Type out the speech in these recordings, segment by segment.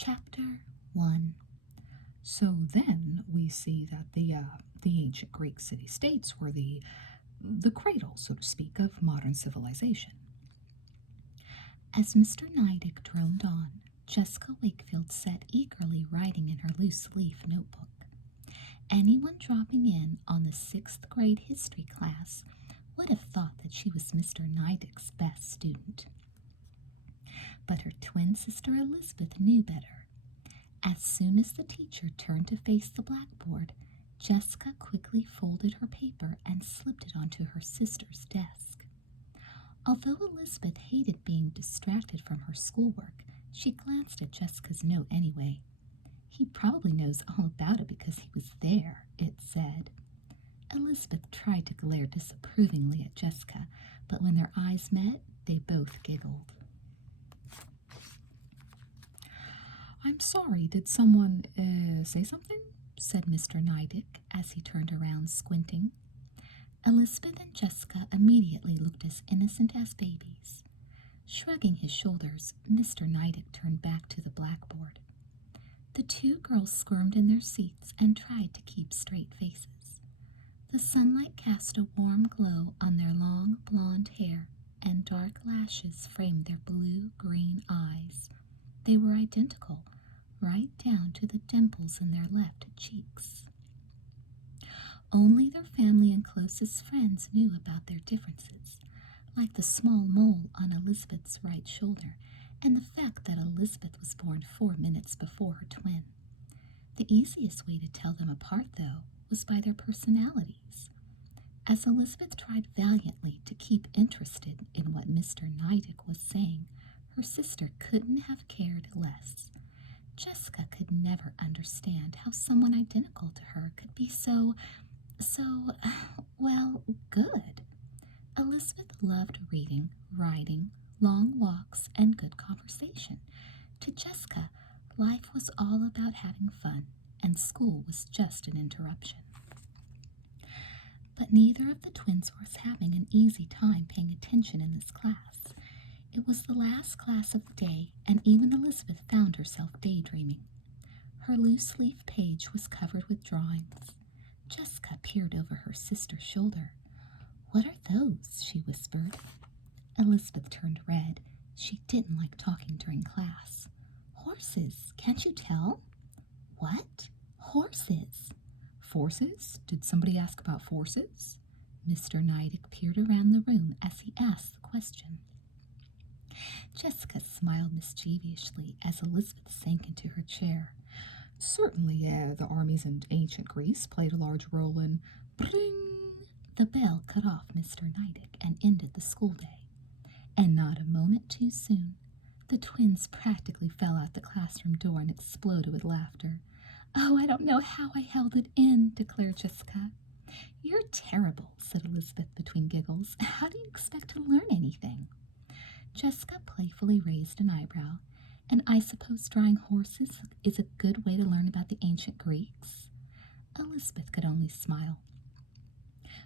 Chapter 1. So then we see that the ancient Greek city-states were the cradle, so to speak, of modern civilization. As Mr. Neidig droned on, Jessica Wakefield sat eagerly writing in her loose-leaf notebook. Anyone dropping in on the 6th grade history class would have thought that she was Mr. Neidig's best student. But her twin sister Elizabeth knew better. As soon as the teacher turned to face the blackboard, Jessica quickly folded her paper and slipped it onto her sister's desk. Although Elizabeth hated being distracted from her schoolwork, she glanced at Jessica's note anyway. "He probably knows all about it because he was there," it said. Elizabeth tried to glare disapprovingly at Jessica, but when their eyes met, they both giggled. "I'm sorry, did someone say something?" said Mr. Neidig as he turned around, squinting. Elizabeth and Jessica immediately looked as innocent as babies. Shrugging his shoulders, Mr. Neidig turned back to the blackboard. The two girls squirmed in their seats and tried to keep straight faces. The sunlight cast a warm glow on their long blonde hair, and dark lashes framed their blue-green eyes. They were identical, right down to the dimples in their left cheeks. Only their family and closest friends knew about their differences, like the small mole on Elizabeth's right shoulder and the fact that Elizabeth was born 4 minutes before her twin. The easiest way to tell them apart, though, was by their personalities. As Elizabeth tried valiantly to keep interested in what Mr. Neidig was saying, her sister couldn't have cared less. Jessica could never understand how someone identical to her could be so, good. Elizabeth loved reading, writing, long walks, and good conversation. To Jessica, life was all about having fun, and school was just an interruption. But neither of the twins was having an easy time paying attention in this class. It was the last class of the day, and even Elizabeth found herself daydreaming. Her loose-leaf page was covered with drawings. Jessica peered over her sister's shoulder. "What are those?" she whispered. Elizabeth turned red. She didn't like talking during class. "Horses, can't you tell?" "What?" "Horses." "Forces? Did somebody ask about forces?" Mr. Neidig peered around the room as he asked the question. Jessica smiled mischievously as Elizabeth sank into her chair. "Certainly, the armies in ancient Greece played a large role in—" Bring! The bell cut off Mr. Neidig and ended the school day. And not a moment too soon. The twins practically fell out the classroom door and exploded with laughter. "Oh, I don't know how I held it in," declared Jessica. "You're terrible," said Elizabeth between giggles. "How do you expect to learn anything?" Jessica playfully raised an eyebrow. "And I suppose drawing horses is a good way to learn about the ancient Greeks?" Elizabeth could only smile.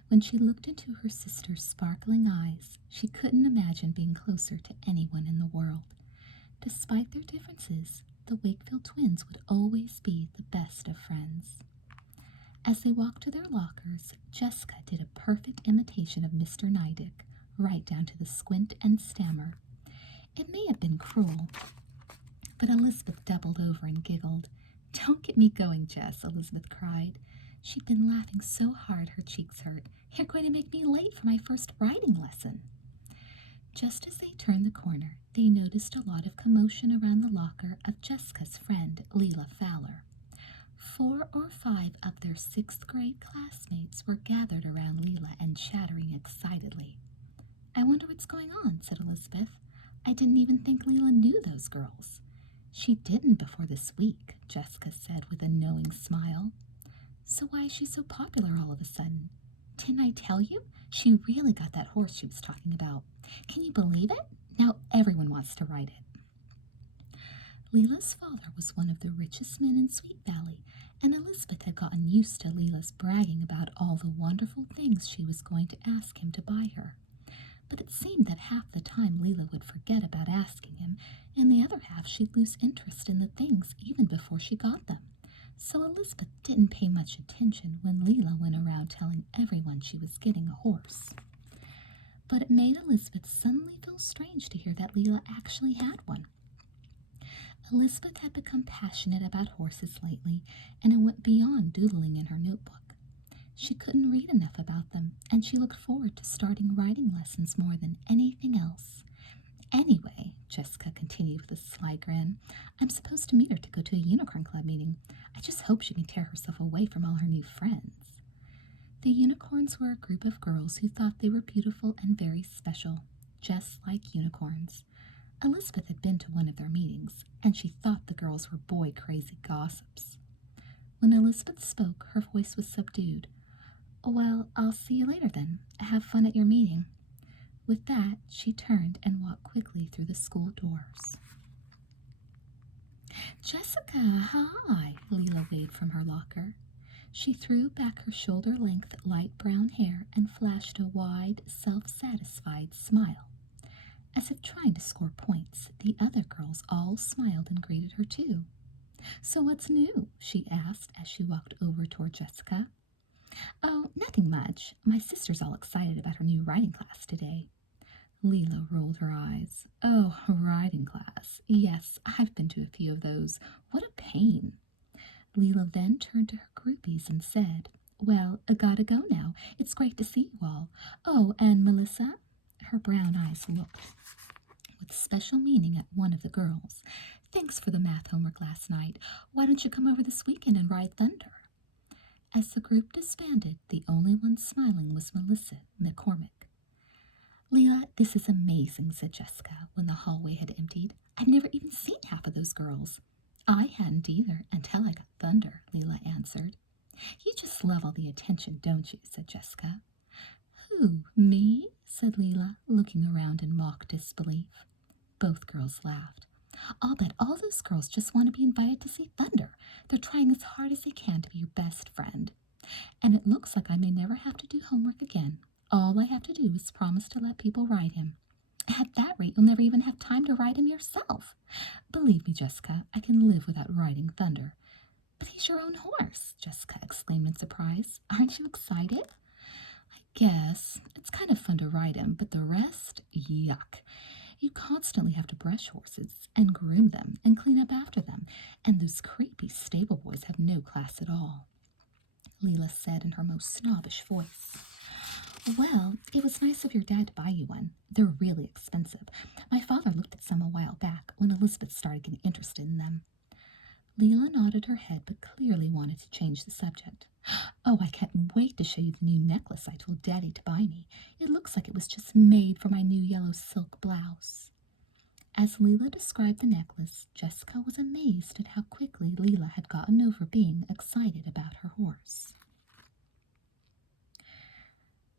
When she looked into her sister's sparkling eyes, she couldn't imagine being closer to anyone in the world. Despite their differences, the Wakefield twins would always be the best of friends. As they walked to their lockers, Jessica did a perfect imitation of Mr. Neidig, right down to the squint and stammer. It may have been cruel, but Elizabeth doubled over and giggled. "Don't get me going, Jess," Elizabeth cried. She'd been laughing so hard her cheeks hurt. "You're going to make me late for my first writing lesson." Just as they turned the corner, they noticed a lot of commotion around the locker of Jessica's friend, Leila Fowler. 4 or 5 of their 6th grade classmates were gathered around Leila and chattering excitedly. "I wonder what's going on," said Elizabeth. "I didn't even think Leila knew those girls." "She didn't before this week," Jessica said with a knowing smile. "So why is she so popular all of a sudden? Didn't I tell you? She really got that horse she was talking about. Can you believe it? Now everyone wants to ride it." Leila's father was one of the richest men in Sweet Valley, and Elizabeth had gotten used to Leila's bragging about all the wonderful things she was going to ask him to buy her. But it seemed that half the time Leila would forget about asking him, In the other half, she'd lose interest in the things even before she got them. So Elizabeth didn't pay much attention when Leela went around telling everyone she was getting a horse. But it made Elizabeth suddenly feel strange to hear that Leela actually had one. Elizabeth had become passionate about horses lately, and it went beyond doodling in her notebook. She couldn't read enough about them, and she looked forward to starting riding lessons more than anything else. Anyway, Jessica continued with a sly grin, I'm supposed to meet her to go to a unicorn club meeting. I just hope she can tear herself away from all her new friends. The unicorns were a group of girls who thought they were beautiful and very special, just like unicorns. Elizabeth had been to one of their meetings, and she thought the girls were boy-crazy gossips. When Elizabeth spoke, her voice was subdued. Well, I'll see you later then. Have fun at your meeting. With that, she turned and walked quickly through the school doors. Jessica, hi, Leela waved from her locker. She threw back her shoulder-length light brown hair and flashed a wide, self-satisfied smile. As if trying to score points, the other girls all smiled and greeted her too. So what's new? She asked as she walked over toward Jessica. Oh, nothing much. My sister's all excited about her new writing class today. Leela rolled her eyes. Oh, riding class. Yes, I've been to a few of those. What a pain. Leela then turned to her groupies and said, Well, I gotta go now. It's great to see you all. Oh, and Melissa? Her brown eyes looked with special meaning at one of the girls. Thanks for the math homework last night. Why don't you come over this weekend and ride Thunder? As the group disbanded, the only one smiling was Melissa McCormick. Leela, this is amazing, said Jessica when the hallway had emptied. I've never even seen half of those girls. I hadn't either until I got Thunder, Leela answered. You just love all the attention, don't you? Said Jessica. Who, me? Said Leela, looking around in mock disbelief. Both girls laughed. I'll bet all those girls just want to be invited to see Thunder. They're trying as hard as they can to be your best friend. And it looks like I may never have to do homework again. All I have to do is promise to let people ride him. At that rate, you'll never even have time to ride him yourself. Believe me, Jessica, I can live without riding Thunder. But he's your own horse, Jessica exclaimed in surprise. Aren't you excited? I guess. It's kind of fun to ride him, but the rest, yuck. You constantly have to brush horses and groom them and clean up after them, and those creepy stable boys have no class at all, Leela said in her most snobbish voice. Well, it was nice of your dad to buy you one. They're really expensive. My father looked at some a while back when Elizabeth started getting interested in them. Leela nodded her head but clearly wanted to change the subject. Oh, I can't wait to show you the new necklace I told Daddy to buy me. It looks like it was just made for my new yellow silk blouse. As Leela described the necklace, Jessica was amazed at how quickly Leela had gotten over being excited about her horse.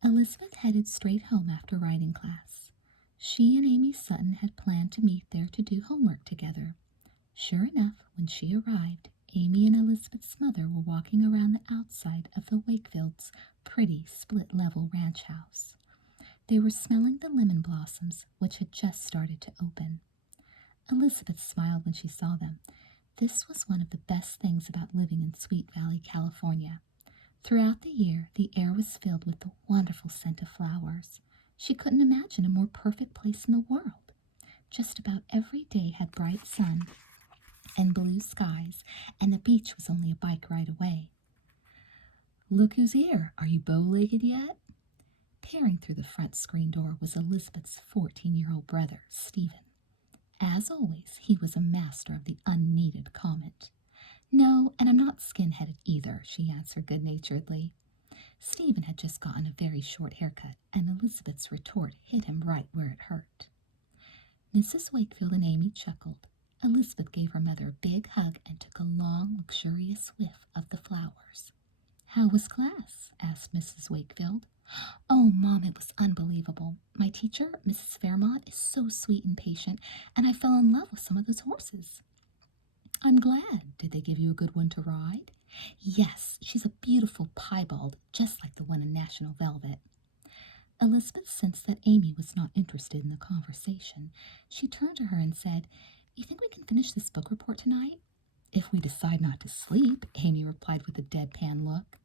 Elizabeth headed straight home after writing class. She and Amy Sutton had planned to meet there to do homework together. Sure enough, when she arrived, Amy and Elizabeth's mother were walking around the outside of the Wakefields' pretty split-level ranch house. They were smelling the lemon blossoms, which had just started to open. Elizabeth smiled when she saw them. This was one of the best things about living in Sweet Valley, California. Throughout the year, the air was filled with the wonderful scent of flowers. She couldn't imagine a more perfect place in the world. Just about every day had bright sun and blue skies, and the beach was only a bike ride away. Look who's here. Are you bow-legged yet? Peering through the front screen door was Elizabeth's 14-year-old brother, Stephen. As always, he was a master of the unneeded comment. No, and I'm not skin-headed either, she answered good-naturedly. Stephen had just gotten a very short haircut, and Elizabeth's retort hit him right where it hurt. Mrs. Wakefield and Amy chuckled. Elizabeth gave her mother a big hug and took a long, luxurious whiff of the flowers. How was class? Asked Mrs. Wakefield. Oh, Mom, it was unbelievable. My teacher, Mrs. Fairmont, is so sweet and patient, and I fell in love with some of those horses. I'm glad. Did they give you a good one to ride? Yes, she's a beautiful piebald, just like the one in National Velvet. Elizabeth sensed that Amy was not interested in the conversation. She turned to her and said, You think we can finish this book report tonight? If we decide not to sleep, Amy replied with a deadpan look.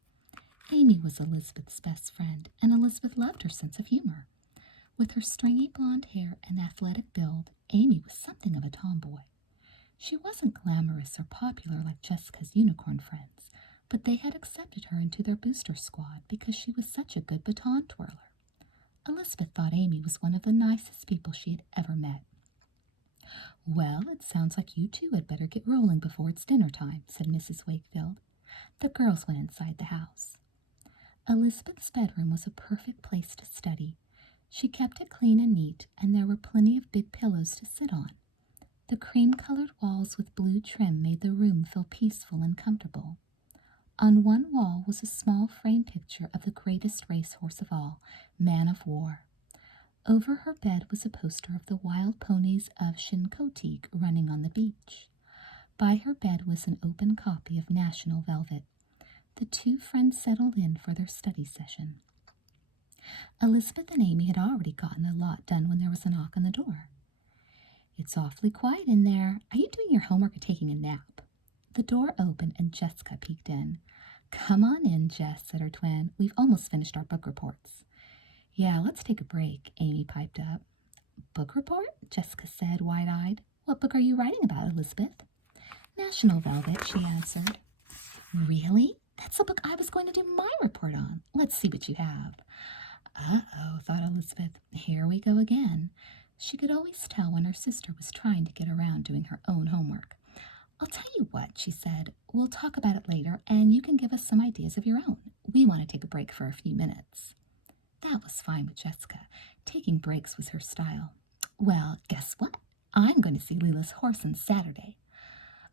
Amy was Elizabeth's best friend, and Elizabeth loved her sense of humor. With her stringy blonde hair and athletic build, Amy was something of a tomboy. She wasn't glamorous or popular like Jessica's unicorn friends, but they had accepted her into their booster squad because she was such a good baton twirler. Elizabeth thought Amy was one of the nicest people she had ever met. "Well, it sounds like you two had better get rolling before it's dinner time," said Mrs. Wakefield. The girls went inside the house. Elizabeth's bedroom was a perfect place to study. She kept it clean and neat, and there were plenty of big pillows to sit on. The cream-colored walls with blue trim made the room feel peaceful and comfortable. On one wall was a small frame picture of the greatest racehorse of all, Man of War. Over her bed was a poster of the wild ponies of Chincoteague running on the beach. By her bed was an open copy of National Velvet. The two friends settled in for their study session. Elizabeth and Amy had already gotten a lot done when there was a knock on the door. "It's awfully quiet in there. Are you doing your homework or taking a nap?" The door opened and Jessica peeked in. "Come on in, Jess," said her twin. "We've almost finished our book reports." "Yeah, let's take a break," Amy piped up. "Book report?" Jessica said, wide-eyed. "What book are you writing about, Elizabeth?" "National Velvet," she answered. "Really? That's the book I was going to do my report on. Let's see what you have." Uh-oh, thought Elizabeth. Here we go again. She could always tell when her sister was trying to get around doing her own homework. "I'll tell you what," she said. "We'll talk about it later, and you can give us some ideas of your own. We want to take a break for a few minutes." That was fine with Jessica. Taking breaks was her style. "Well, guess what? I'm going to see Leela's horse on Saturday."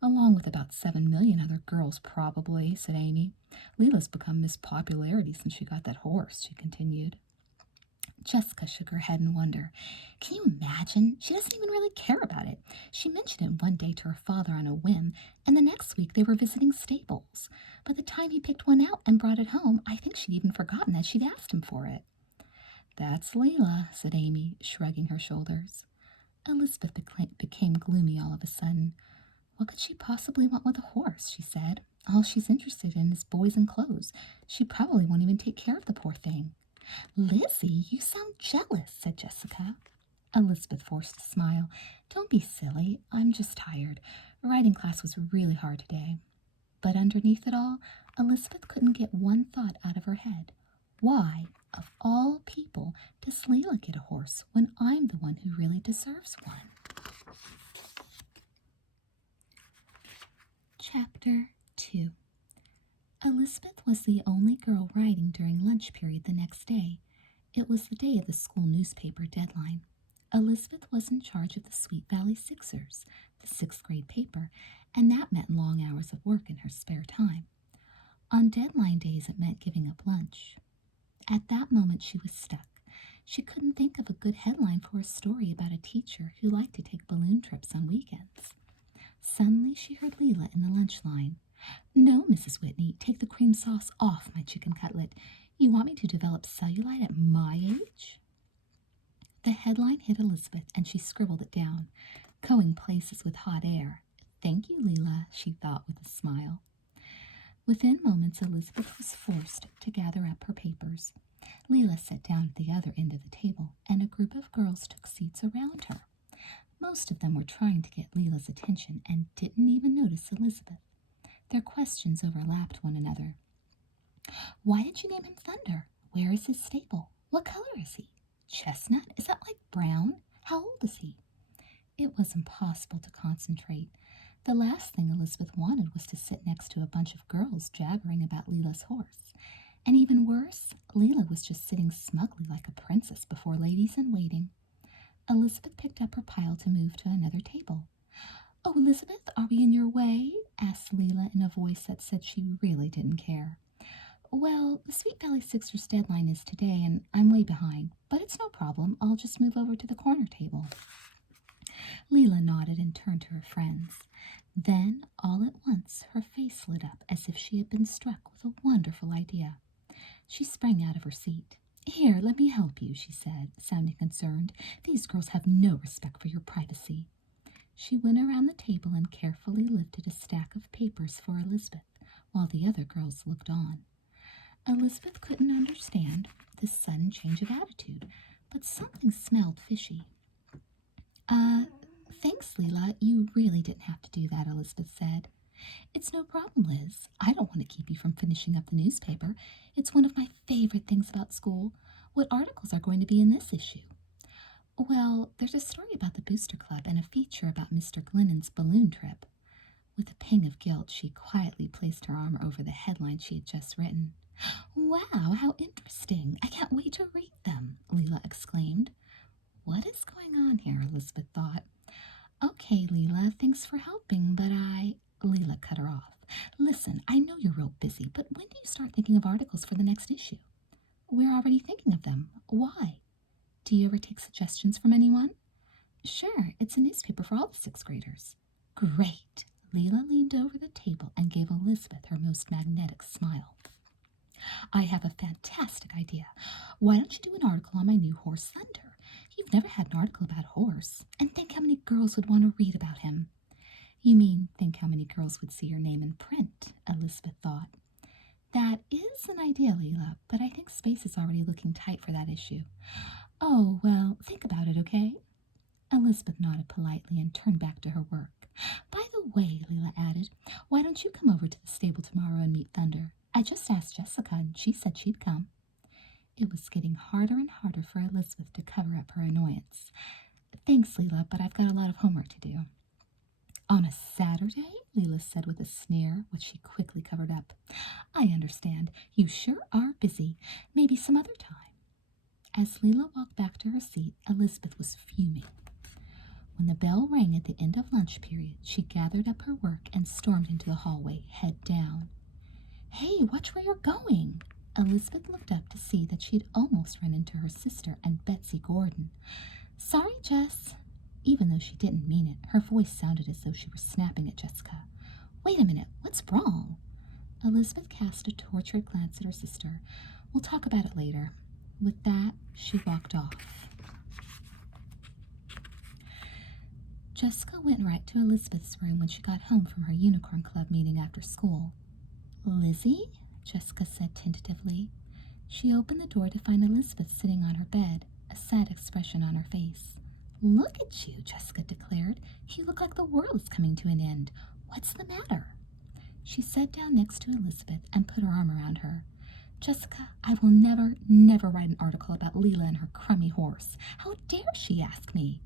"Along with about 7 million other girls, probably," said Amy. "Leela's become Miss Popularity since she got that horse," she continued. Jessica shook her head in wonder. "Can you imagine? She doesn't even really care about it. She mentioned it one day to her father on a whim, and the next week they were visiting stables. By the time he picked one out and brought it home, I think she'd even forgotten that she'd asked him for it." "That's Leela," said Amy, shrugging her shoulders. Elizabeth became gloomy all of a sudden. "What could she possibly want with a horse?" she said. "All she's interested in is boys and clothes. She probably won't even take care of the poor thing." "Lizzie, you sound jealous," said Jessica. Elizabeth forced a smile. "Don't be silly. I'm just tired. Writing class was really hard today." But underneath it all, Elizabeth couldn't get one thought out of her head. Why, of all people, does Leela get a horse when I'm the one who really deserves one? Chapter 2. Elizabeth was the only girl writing during lunch period the next day. It was the day of the school newspaper deadline. Elizabeth was in charge of the Sweet Valley Sixers, the sixth-grade paper, and that meant long hours of work in her spare time. On deadline days, it meant giving up lunch. At that moment, she was stuck. She couldn't think of a good headline for a story about a teacher who liked to take balloon trips on weekends. Suddenly, she heard Leela in the lunch line. "No, Mrs. Whitney, take the cream sauce off my chicken cutlet. You want me to develop cellulite at my age?" The headline hit Elizabeth, and she scribbled it down. "Going places with hot air. Thank you, Leela," she thought with a smile. Within moments, Elizabeth was forced to gather up her papers. Leela sat down at the other end of the table, and a group of girls took seats around her. Most of them were trying to get Leela's attention and didn't even notice Elizabeth. Their questions overlapped one another. "Why did you name him Thunder? Where is his stable? What color is he? Chestnut? Is that like brown? How old is he?" It was impossible to concentrate. The last thing Elizabeth wanted was to sit next to a bunch of girls jabbering about Leela's horse. And even worse, Leela was just sitting smugly like a princess before ladies in waiting. Elizabeth picked up her pile to move to another table. "Oh, Elizabeth, are we in your way?" asked Leela in a voice that said she really didn't care. "Well, the Sweet Valley Sixers deadline is today, and I'm way behind, but it's no problem. I'll just move over to the corner table." Leela nodded and turned to her friends. Then, all at once, her face lit up as if she had been struck with a wonderful idea. She sprang out of her seat. "Here, let me help you," she said, sounding concerned. "These girls have no respect for your privacy." She went around the table and carefully lifted a stack of papers for Elizabeth, while the other girls looked on. Elizabeth couldn't understand this sudden change of attitude, but something smelled fishy. Thanks, Leela. You really didn't have to do that, Elizabeth said. It's no problem, Liz. I don't want to keep you from finishing up the newspaper. It's one of my favorite things about school. What articles are going to be in this issue? Well, there's a story about the Booster Club and a feature about Mr. Glennon's balloon trip. With a pang of guilt, she quietly placed her arm over the headline she had just written. Wow, how interesting! I can't wait to read them, Leela exclaimed. What is going on here, Elizabeth thought. Okay, Leela, thanks for helping, but Leela cut her off. Listen, I know you're real busy, but when do you start thinking of articles for the next issue? We're already thinking of them. Why? Do you ever take suggestions from anyone? Sure, it's a newspaper for all the sixth graders. Great! Leela leaned over the table and gave Elizabeth her most magnetic smile. I have a fantastic idea. Why don't you do an article on my new horse, Thunder? You've never had an article about a horse, and think how many girls would want to read about him. You mean think how many girls would see your name in print, Elizabeth thought. That is an idea, Leela, but I think space is already looking tight for that issue. Oh, well, think about it, okay? Elizabeth nodded politely and turned back to her work. By the way, Leela added, why don't you come over to the stable tomorrow and meet Thunder? I just asked Jessica, and she said she'd come. It was getting harder and harder for Elizabeth to cover up her annoyance. Thanks, Leela, but I've got a lot of homework to do. On a Saturday? Leela said with a sneer, which she quickly covered up. I understand. You sure are busy. Maybe some other time. As Leela walked back to her seat, Elizabeth was fuming. When the bell rang at the end of lunch period, she gathered up her work and stormed into the hallway, head down. Hey, watch where you're going! Elizabeth looked up to see that she had almost run into her sister and Betsy Gordon. Sorry, Jess. Even though she didn't mean it, her voice sounded as though she were snapping at Jessica. Wait a minute, what's wrong? Elizabeth cast a tortured glance at her sister. We'll talk about it later. With that, she walked off. Jessica went right to Elizabeth's room when she got home from her Unicorn Club meeting after school. Lizzie? Jessica said tentatively. She opened the door to find Elizabeth sitting on her bed, a sad expression on her face. Look at you, Jessica declared. You look like the world is coming to an end. What's the matter? She sat down next to Elizabeth and put her arm around her. Jessica, I will never write an article about Leela and her crummy horse. How dare she ask me?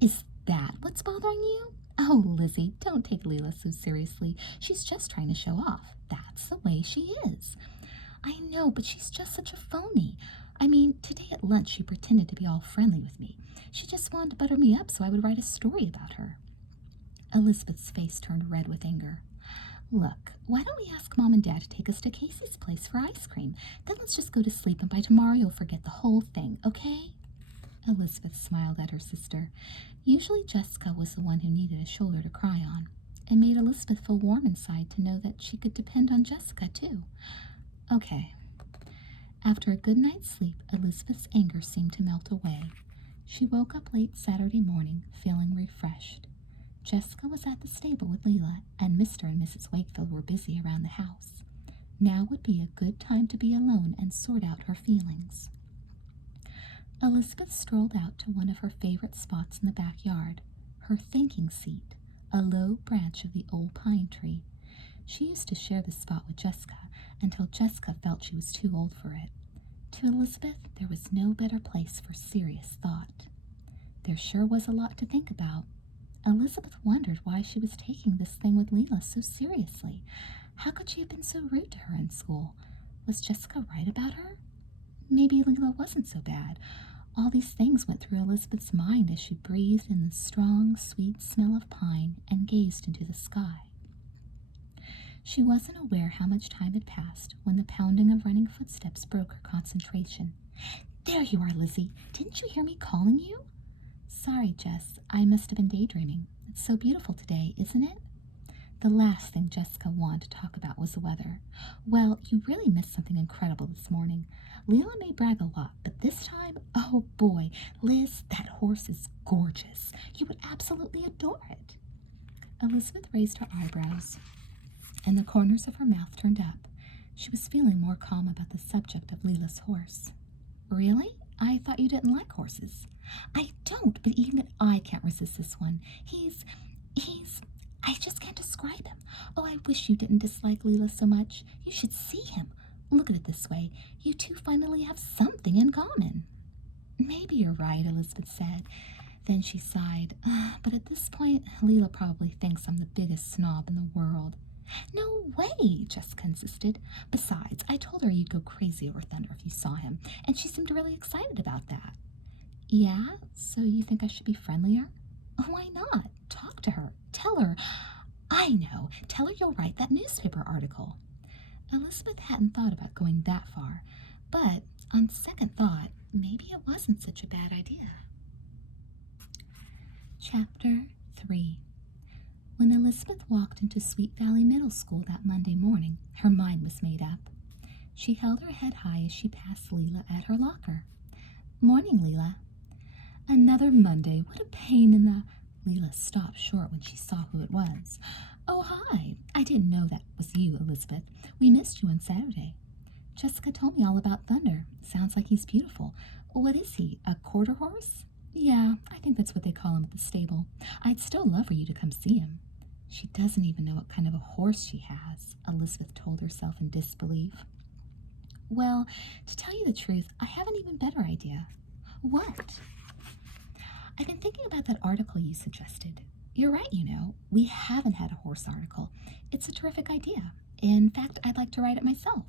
Is that what's bothering you? Oh, Lizzie, don't take Leela so seriously. She's just trying to show off. That's the way she is. I know, but she's just such a phony. I mean, today at lunch she pretended to be all friendly with me. She just wanted to butter me up so I would write a story about her. Elizabeth's face turned red with anger. Look, why don't we ask Mom and Dad to take us to Casey's place for ice cream? Then let's just go to sleep, and by tomorrow you'll forget the whole thing, okay? Elizabeth smiled at her sister. Usually Jessica was the one who needed a shoulder to cry on. It made Elizabeth feel warm inside to know that she could depend on Jessica, too. Okay. After a good night's sleep, Elizabeth's anger seemed to melt away. She woke up late Saturday morning, feeling refreshed. Jessica was at the stable with Leela, and Mr. and Mrs. Wakefield were busy around the house. Now would be a good time to be alone and sort out her feelings. Elizabeth strolled out to one of her favorite spots in the backyard, her thinking seat, a low branch of the old pine tree. She used to share this spot with Jessica until Jessica felt she was too old for it. To Elizabeth, there was no better place for serious thought. There sure was a lot to think about. Elizabeth wondered why she was taking this thing with Leela so seriously. How could she have been so rude to her in school? Was Jessica right about her? Maybe Leela wasn't so bad. All these things went through Elizabeth's mind as she breathed in the strong, sweet smell of pine and gazed into the sky. She wasn't aware how much time had passed when the pounding of running footsteps broke her concentration. There you are, Lizzie. Didn't you hear me calling you? Sorry, Jess. I must have been daydreaming. It's so beautiful today, isn't it? The last thing Jessica wanted to talk about was the weather. Well, you really missed something incredible this morning. Leela may brag a lot, but this time, oh boy, Liz, that horse is gorgeous. You would absolutely adore it. Elizabeth raised her eyebrows, and the corners of her mouth turned up. She was feeling more calm about the subject of Leela's horse. Really? I thought you didn't like horses. I don't, but even I can't resist this one. He's, I just can't describe him. Oh, I wish you didn't dislike Leela so much. You should see him. Look at it this way. You two finally have something in common. Maybe you're right, Elizabeth said. Then she sighed. But at this point, Leela probably thinks I'm the biggest snob in the world. No way, Jessica insisted. Besides, I told her you'd go crazy over Thunder if you saw him, and she seemed really excited about that. Yeah? So you think I should be friendlier? Why not? Talk to her. Tell her. I know. Tell her you'll write that newspaper article. Elizabeth hadn't thought about going that far, but on second thought, maybe it wasn't such a bad idea. Chapter 3. When Elizabeth walked into Sweet Valley Middle School that Monday morning, her mind was made up. She held her head high as she passed Leela at her locker. Morning, Leela. Another Monday. What a pain in the... Leela stopped short when she saw who it was. Oh, hi. I didn't know that was you, Elizabeth. We missed you on Saturday. Jessica told me all about Thunder. Sounds like he's beautiful. What is he, a quarter horse? Yeah, I think that's what they call him at the stable. I'd still love for you to come see him. She doesn't even know what kind of a horse she has, Elizabeth told herself in disbelief. Well, to tell you the truth, I have an even better idea. What? I've been thinking about that article you suggested. You're right, you know. We haven't had a horse article. It's a terrific idea. In fact, I'd like to write it myself.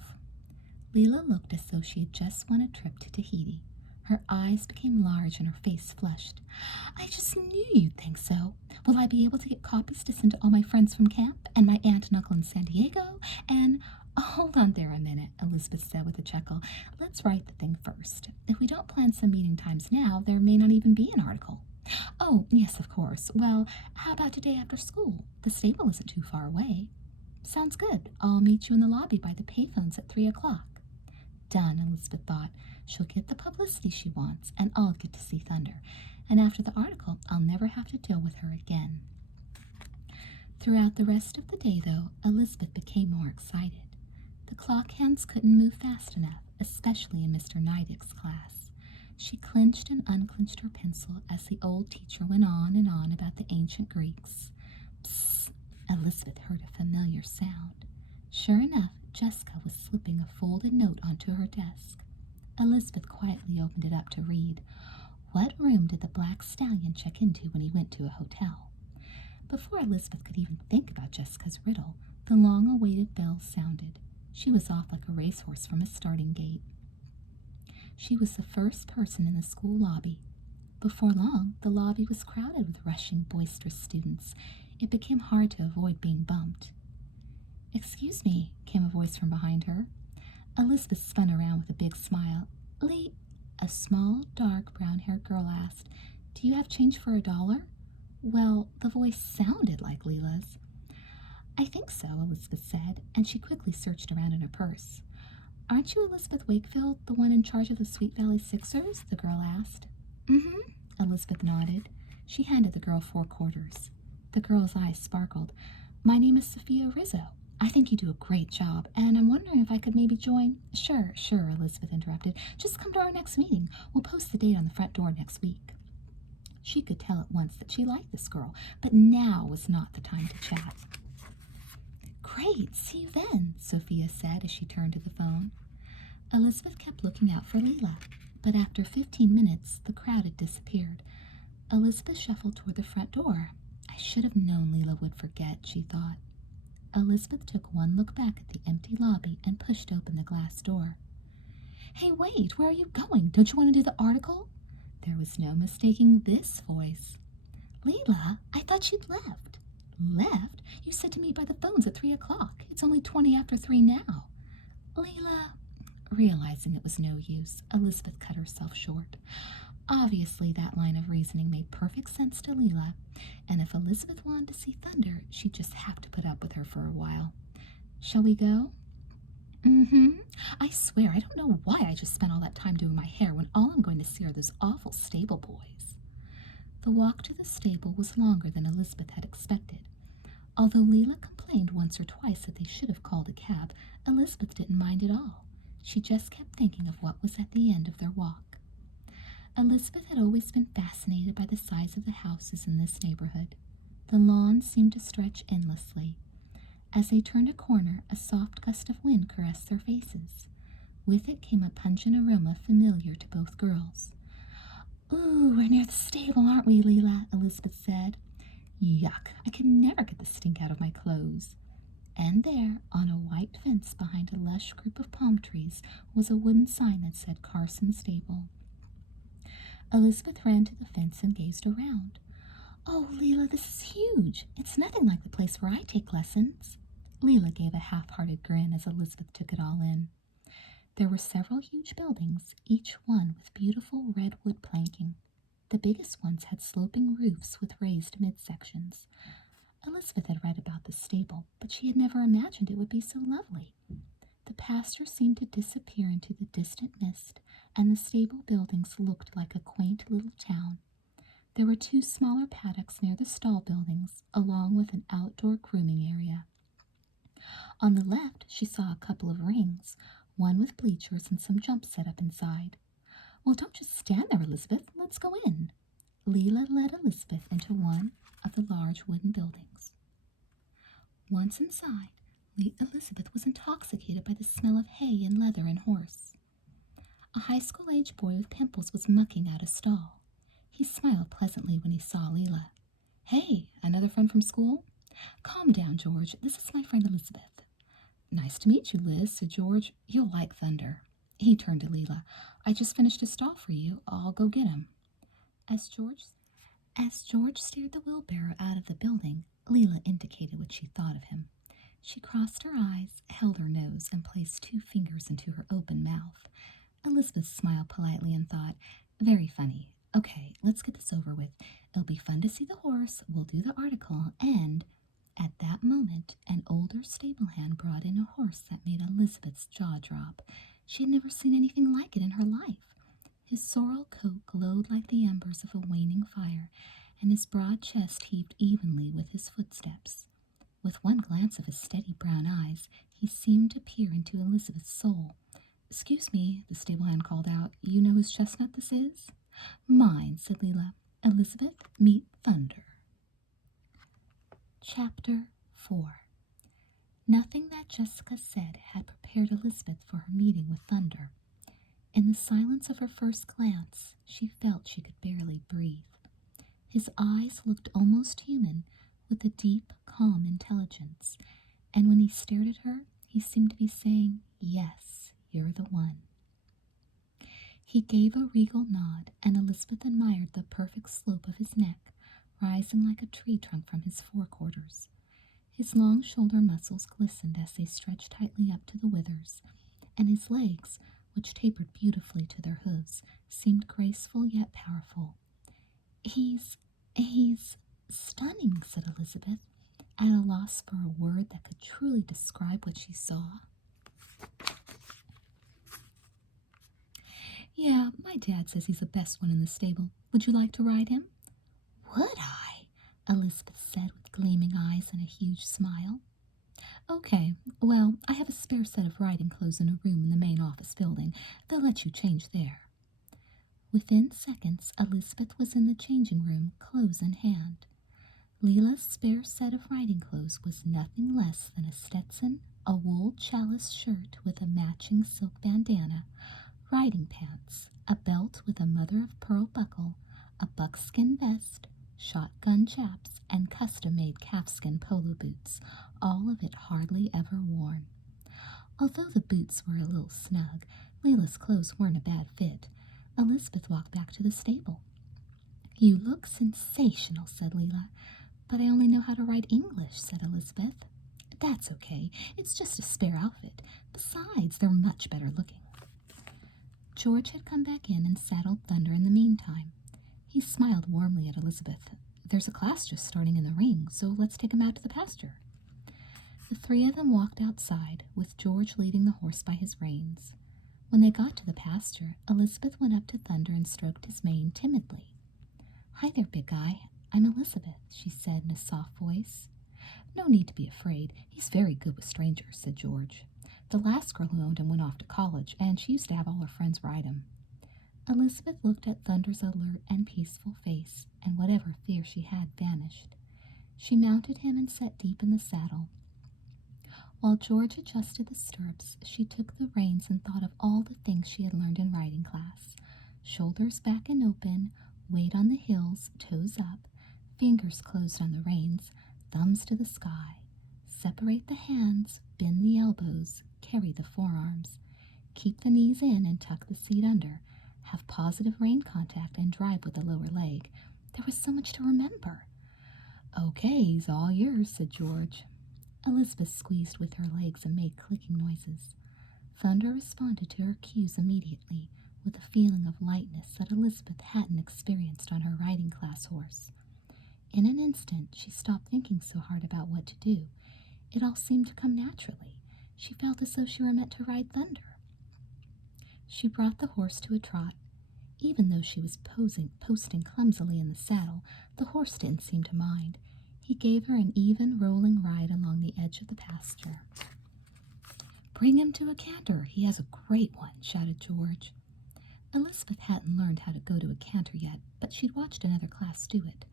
Leela looked as though she had just won a trip to Tahiti. Her eyes became large and her face flushed. I just knew you'd think so. Will I be able to get copies to send to all my friends from camp and my aunt and uncle in San Diego? And hold on there a minute, Elizabeth said with a chuckle. Let's write the thing first. If we don't plan some meeting times now, there may not even be an article. Oh, yes, of course. Well, how about today after school? The stable isn't too far away. Sounds good. I'll meet you in the lobby by the payphones at 3 o'clock. Done, Elizabeth thought. She'll get the publicity she wants, and I'll get to see Thunder. And after the article, I'll never have to deal with her again. Throughout the rest of the day, though, Elizabeth became more excited. The clock hands couldn't move fast enough, especially in Mr. Neidick's class. She clenched and unclenched her pencil as the old teacher went on and on about the ancient Greeks. Psst! Elizabeth heard a familiar sound. Sure enough, Jessica was slipping a folded note onto her desk. Elizabeth quietly opened it up to read. What room did the black stallion check into when he went to a hotel? Before Elizabeth could even think about Jessica's riddle, the long-awaited bell sounded. She was off like a racehorse from a starting gate. She was the first person in the school lobby. Before long, the lobby was crowded with rushing, boisterous students. It became hard to avoid being bumped. Excuse me, came a voice from behind her. Elizabeth spun around with a big smile. Lee, a small, dark, brown-haired girl asked, Do you have change for $1? Well, the voice sounded like Leela's. I think so, Elizabeth said, and she quickly searched around in her purse. Aren't you Elizabeth Wakefield, the one in charge of the Sweet Valley Sixers? The girl asked. Mm-hmm, Elizabeth nodded. She handed the girl 4 quarters. The girl's eyes sparkled. My name is Sophia Rizzo. I think you do a great job, and I'm wondering if I could maybe join. Sure, Elizabeth interrupted. Just come to our next meeting. We'll post the date on the front door next week. She could tell at once that she liked this girl, but now was not the time to chat. Great, see you then, Sophia said as she turned to the phone. Elizabeth kept looking out for Leela, but after 15 minutes, the crowd had disappeared. Elizabeth shuffled toward the front door. I should have known Leela would forget, she thought. Elizabeth took one look back at the empty lobby and pushed open the glass door. Hey, wait, where are you going? Don't you want to do the article? There was no mistaking this voice. Leela, I thought you'd left. Left? You said to me by the phones at 3 o'clock. It's only 20 after 3 now. Leela, realizing it was no use, Elizabeth cut herself short. Obviously, that line of reasoning made perfect sense to Leela, and if Elizabeth wanted to see thunder, she'd just have to put up with her for a while. Shall we go? Mm-hmm. I swear, I don't know why I just spent all that time doing my hair when all I'm going to see are those awful stable boys. The walk to the stable was longer than Elizabeth had expected. Although Leela complained once or twice that they should have called a cab, Elizabeth didn't mind at all. She just kept thinking of what was at the end of their walk. Elizabeth had always been fascinated by the size of the houses in this neighborhood. The lawns seemed to stretch endlessly. As they turned a corner, a soft gust of wind caressed their faces. With it came a pungent aroma familiar to both girls. "Ooh, we're near the stable, aren't we, Leela?" Elizabeth said. "Yuck, I can never get the stink out of my clothes." And there, on a white fence behind a lush group of palm trees, was a wooden sign that said Carson Stable. Elizabeth ran to the fence and gazed around. "Oh, Leela, this is huge. It's nothing like the place where I take lessons." Leela gave a half-hearted grin as Elizabeth took it all in. There were several huge buildings, each one with beautiful redwood planking. The biggest ones had sloping roofs with raised midsections. Elizabeth had read about the stable, but she had never imagined it would be so lovely. The pasture seemed to disappear into the distant mist, and the stable buildings looked like a quaint little town. There were 2 smaller paddocks near the stall buildings, along with an outdoor grooming area. On the left, she saw a couple of rings, one with bleachers and some jumps set up inside. "Well, don't just stand there, Elizabeth. Let's go in." Leela led Elizabeth into one of the large wooden buildings. Once inside, Elizabeth was intoxicated by the smell of hay and leather and horse. A high school-age boy with pimples was mucking out a stall. He smiled pleasantly when he saw Leela. "Hey, another friend from school?" "Calm down, George. This is my friend Elizabeth." "Nice to meet you, Liz," said George. "You'll like thunder." He turned to Leela. "I just finished a stall for you. I'll go get him." As George steered the wheelbarrow out of the building, Leela indicated what she thought of him. She crossed her eyes, held her nose, and placed 2 fingers into her open mouth. Elizabeth smiled politely and thought, "Very funny. Okay, let's get this over with. It'll be fun to see the horse, we'll do the article, and—" At that moment, an older stable hand brought in a horse that made Elizabeth's jaw drop. She had never seen anything like it in her life. His sorrel coat glowed like the embers of a waning fire, and his broad chest heaved evenly with his footsteps. With one glance of his steady brown eyes, he seemed to peer into Elizabeth's soul. "Excuse me," the stable hand called out. "You know whose chestnut this is?" "Mine," said Leela. "Elizabeth, meet Thunder." Chapter 4. Nothing that Jessica said had prepared Elizabeth for her meeting with Thunder. In the silence of her first glance, she felt she could barely breathe. His eyes looked almost human, with a deep, calm intelligence, and when he stared at her, he seemed to be saying, "Yes, you're the one." He gave a regal nod, and Elizabeth admired the perfect slope of his neck, rising like a tree trunk from his forequarters. His long shoulder muscles glistened as they stretched tightly up to the withers, and his legs, which tapered beautifully to their hooves, seemed graceful yet powerful. He's stunning," said Elizabeth, at a loss for a word that could truly describe what she saw. "Yeah, my dad says he's the best one in the stable. Would you like to ride him?" "Would I?" Elizabeth said with gleaming eyes and a huge smile. "Okay, well, I have a spare set of riding clothes in a room in the main office building. They'll let you change there." Within seconds, Elizabeth was in the changing room, clothes in hand. Leela's spare set of riding clothes was nothing less than a Stetson, a wool chalice shirt with a matching silk bandana, riding pants, a belt with a mother-of-pearl buckle, a buckskin vest, shotgun chaps, and custom-made calfskin polo boots, all of it hardly ever worn. Although the boots were a little snug, Leela's clothes weren't a bad fit. Elizabeth walked back to the stable. "You look sensational," said Leela. "But I only know how to write English," said Elizabeth. "That's okay. It's just a spare outfit. Besides, they're much better looking." George had come back in and saddled Thunder in the meantime. He smiled warmly at Elizabeth. "There's a class just starting in the ring, so let's take him out to the pasture." The three of them walked outside, with George leading the horse by his reins. When they got to the pasture, Elizabeth went up to Thunder and stroked his mane timidly. "Hi there, big guy. I'm Elizabeth," she said in a soft voice. "No need to be afraid. He's very good with strangers," said George. "The last girl who owned him went off to college, and she used to have all her friends ride him." Elizabeth looked at Thunder's alert and peaceful face, and whatever fear she had vanished. She mounted him and sat deep in the saddle. While George adjusted the stirrups, she took the reins and thought of all the things she had learned in riding class. Shoulders back and open, weight on the heels, toes up, fingers closed on the reins, thumbs to the sky. Separate the hands, bend the elbows, carry the forearms. Keep the knees in and tuck the seat under. Have positive rein contact and drive with the lower leg. There was so much to remember. "Okay, he's all yours," said George. Elizabeth squeezed with her legs and made clicking noises. Thunder responded to her cues immediately, with a feeling of lightness that Elizabeth hadn't experienced on her riding class horse. In an instant, she stopped thinking so hard about what to do. It all seemed to come naturally. She felt as though she were meant to ride Thunder. She brought the horse to a trot. Even though she was posting clumsily in the saddle, the horse didn't seem to mind. He gave her an even, rolling ride along the edge of the pasture. "Bring him to a canter. He has a great one," shouted George. Elizabeth hadn't learned how to go to a canter yet, but she'd watched another class do it.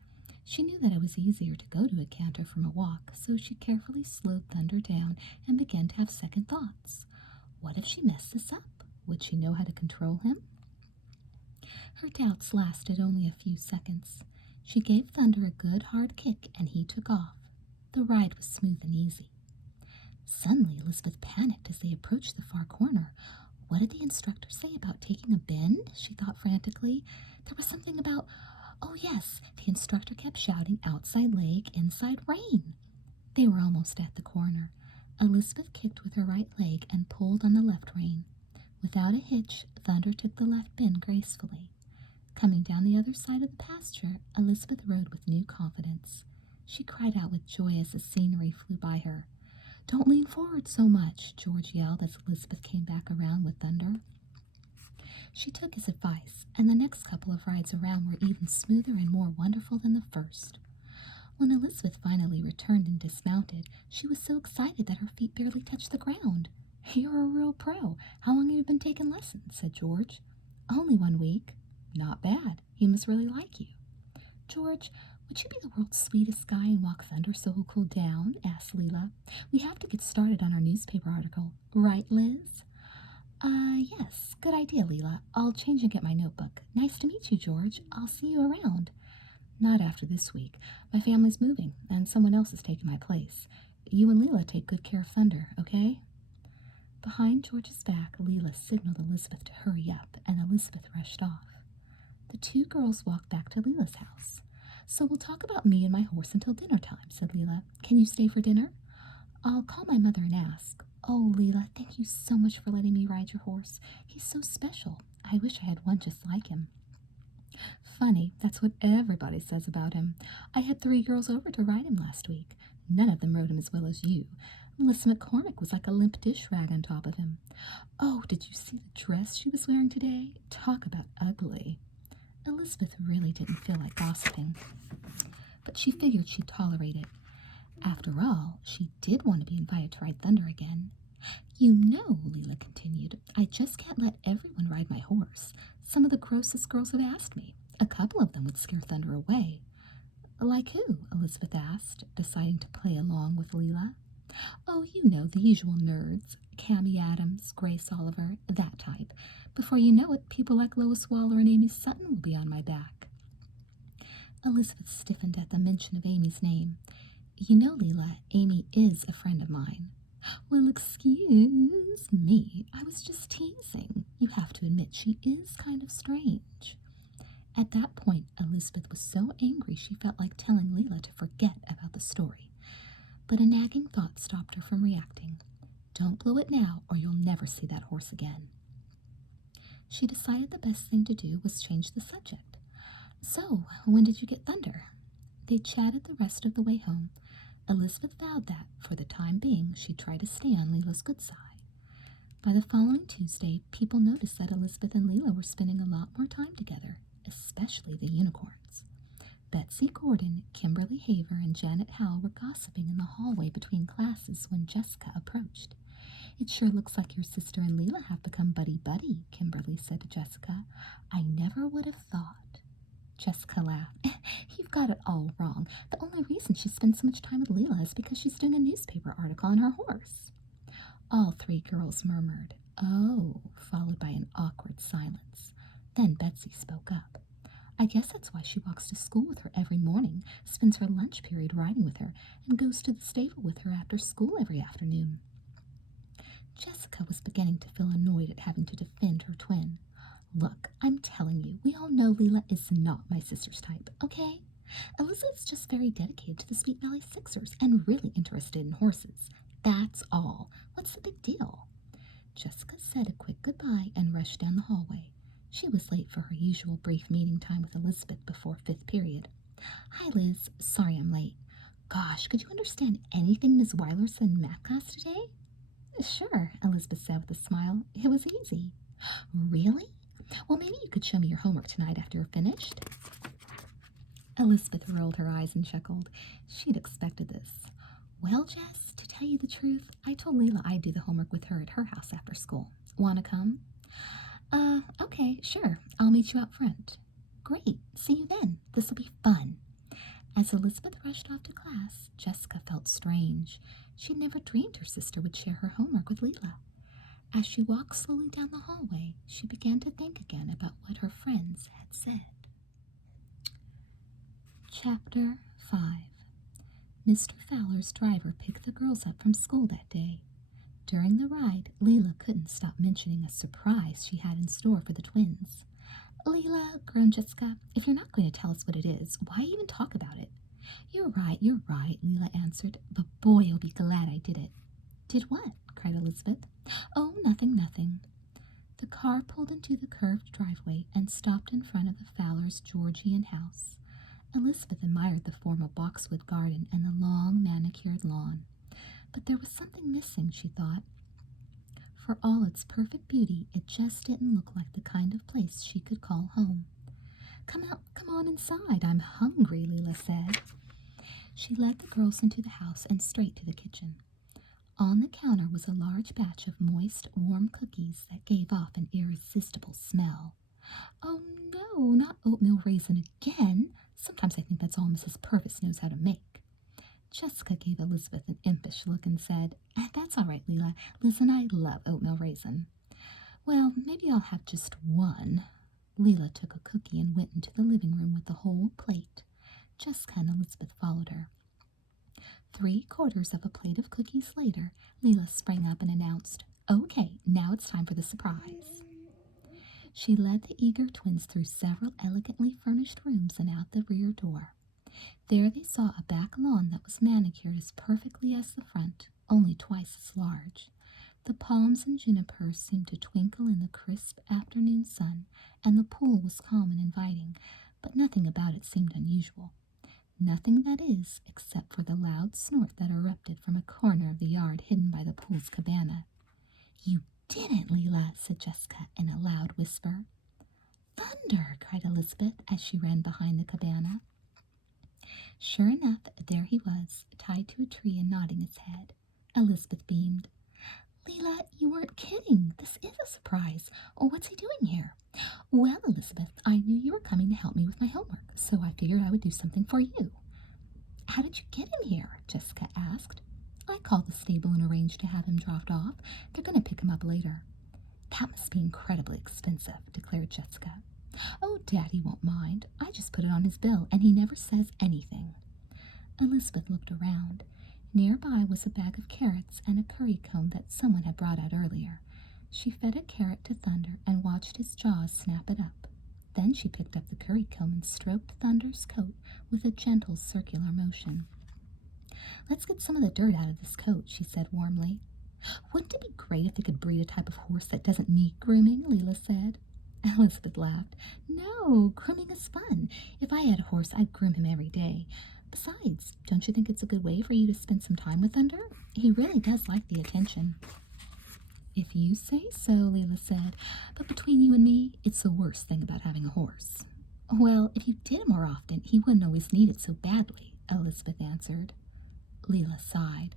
She knew that it was easier to go to a canter from a walk, so she carefully slowed Thunder down and began to have second thoughts. What if she messed this up? Would she know how to control him? Her doubts lasted only a few seconds. She gave Thunder a good hard kick, and he took off. The ride was smooth and easy. Suddenly, Elizabeth panicked as they approached the far corner. What did the instructor say about taking a bend? She thought frantically. There was something about... Oh, yes, the instructor kept shouting, "Outside leg, inside rein." They were almost at the corner. Elizabeth kicked with her right leg and pulled on the left rein. Without a hitch, Thunder took the left bend gracefully. Coming down the other side of the pasture, Elizabeth rode with new confidence. She cried out with joy as the scenery flew by her. "Don't lean forward so much," George yelled as Elizabeth came back around with Thunder. She took his advice, and the next couple of rides around were even smoother and more wonderful than the first. When Elizabeth finally returned and dismounted, she was so excited that her feet barely touched the ground. "You're a real pro. How long have you been taking lessons?" said George. "Only 1 week." "Not bad. He must really like you." "George, would you be the world's sweetest guy and walk Thunder so he'll cool down?" asked Leela. "We have to get started on our newspaper article. Right, Liz?" Yes. Good idea, Leela. I'll change and get my notebook. Nice to meet you, George. I'll see you around." "Not after this week. My family's moving, and someone else is taking my place. You and Leela take good care of Thunder, okay?" Behind George's back, Leela signaled Elizabeth to hurry up, and Elizabeth rushed off. The two girls walked back to Leela's house. "So we'll talk about me and my horse until dinner time," said Leela. "Can you stay for dinner?" "I'll call my mother and ask." "Oh, Leela, thank you so much for letting me ride your horse. He's so special. I wish I had one just like him." "Funny, that's what everybody says about him. I had 3 girls over to ride him last week. None of them rode him as well as you. Melissa McCormick was like a limp dish rag on top of him. Oh, did you see the dress she was wearing today? Talk about ugly." Elizabeth really didn't feel like gossiping, but she figured she'd tolerate it. After all, she did want to be invited to ride Thunder again. "You know," Leela continued, "I just can't let everyone ride my horse. Some of the grossest girls have asked me. A couple of them would scare Thunder away." "Like who?" Elizabeth asked, deciding to play along with Leela. "Oh, you know, the usual nerds. Cammie Adams, Grace Oliver, that type. Before you know it, people like Lois Waller and Amy Sutton will be on my back." Elizabeth stiffened at the mention of Amy's name. "You know, Leela, Amy is a friend of mine." "Well, excuse me. I was just teasing. You have to admit she is kind of strange." At that point, Elizabeth was so angry she felt like telling Leela to forget about the story. But a nagging thought stopped her from reacting. "Don't blow it now, or you'll never see that horse again." She decided the best thing to do was change the subject. So, when did you get thunder? They chatted the rest of the way home. Elizabeth vowed that, for the time being, she'd try to stay on Leela's good side. By the following Tuesday, people noticed that Elizabeth and Leela were spending a lot more time together, especially the unicorns. Betsy Gordon, Kimberly Haver, and Janet Howell were gossiping in the hallway between classes when Jessica approached. "It sure looks like your sister and Leela have become buddy-buddy," Kimberly said to Jessica. "I never would have thought." Jessica laughed. "You've got it all wrong. The only reason she spends so much time with Leela is because she's doing a newspaper article on her horse." All three girls murmured, "Oh," followed by an awkward silence. Then Betsy spoke up. "I guess that's why she walks to school with her every morning, spends her lunch period riding with her, and goes to the stable with her after school every afternoon." Jessica was beginning to feel annoyed at having to defend her twin. "Look, I'm telling you, we all know Leela is not my sister's type, okay? Elizabeth's just very dedicated to the Sweet Valley Sixers and really interested in horses. That's all. What's the big deal?" Jessica said a quick goodbye and rushed down the hallway. She was late for her usual brief meeting time with Elizabeth before fifth period. "Hi, Liz. Sorry I'm late. Gosh, could you understand anything Miss Weiler said in math class today?" "Sure," Elizabeth said with a smile. "It was easy." "Really? Well, maybe you could show me your homework tonight after you're finished." Elizabeth rolled her eyes and chuckled. She'd expected this. "Well, Jess, to tell you the truth, I told Leela I'd do the homework with her at her house after school. Wanna come?" Okay, sure. I'll meet you out front." "Great. See you then. This'll be fun." As Elizabeth rushed off to class, Jessica felt strange. She'd never dreamed her sister would share her homework with Leela. As she walked slowly down the hallway, she began to think again about what her friends had said. Chapter 5. Mr. Fowler's driver picked the girls up from school that day. During the ride, Leela couldn't stop mentioning a surprise she had in store for the twins. "Leela," groaned Jessica, "if you're not going to tell us what it is, why even talk about it?" You're right, Leela answered, "but boy, I'll be glad I did it." "Did what?" cried Elizabeth. "Oh, nothing. The car pulled into the curved driveway and stopped in front of the Fowler's Georgian house. Elizabeth admired the formal boxwood garden and the long manicured lawn. But there was something missing, she thought. For all its perfect beauty, it just didn't look like the kind of place she could call home. Come on inside. I'm hungry," Leela said. She led the girls into the house and straight to the kitchen. On the counter was a large batch of moist, warm cookies that gave off an irresistible smell. "Oh no, not oatmeal raisin again. Sometimes I think that's all Mrs. Purvis knows how to make." Jessica gave Elizabeth an impish look and said, "That's all right, Leela. Liz and I love oatmeal raisin." "Well, maybe I'll have just one." Leela took a cookie and went into the living room with the whole plate. Jessica and Elizabeth followed her. 3/4 of a plate of cookies later, Leela sprang up and announced, "Okay, now it's time for the surprise." She led the eager twins through several elegantly furnished rooms and out the rear door. There they saw a back lawn that was manicured as perfectly as the front, only twice as large. The palms and junipers seemed to twinkle in the crisp afternoon sun, and the pool was calm and inviting, but nothing about it seemed unusual. Nothing, that is, except for the loud snort that erupted from a corner of the yard hidden by the pool's cabana. "You didn't, Leela," said Jessica in a loud whisper. "Thunder!" cried Elizabeth as she ran behind the cabana. Sure enough, there he was, tied to a tree and nodding his head. Elizabeth beamed. "Leela, you weren't kidding. This is a surprise. Oh, what's he doing here?" "Well, Elizabeth, I knew you were coming to help me with my homework, so I figured I would do something for you." "How did you get him here?" Jessica asked. "I called the stable and arranged to have him dropped off. They're going to pick him up later." "That must be incredibly expensive," declared Jessica. "Oh, Daddy won't mind. I just put it on his bill, and he never says anything." Elizabeth looked around. Nearby was a bag of carrots and a curry comb that someone had brought out earlier. She fed a carrot to Thunder and watched his jaws snap it up. Then she picked up the curry comb and stroked Thunder's coat with a gentle circular motion. "Let's get some of the dirt out of this coat," she said warmly. "Wouldn't it be great if they could breed a type of horse that doesn't need grooming?" Leela said. Elizabeth laughed. No, grooming is fun. If I had a horse, I'd groom him every day. Besides, don't you think it's a good way for you to spend some time with Thunder? He really does like the attention. If you say so, Leela said, but between you and me, it's the worst thing about having a horse. Well, if you did it more often, he wouldn't always need it so badly, Elizabeth answered. Leela sighed.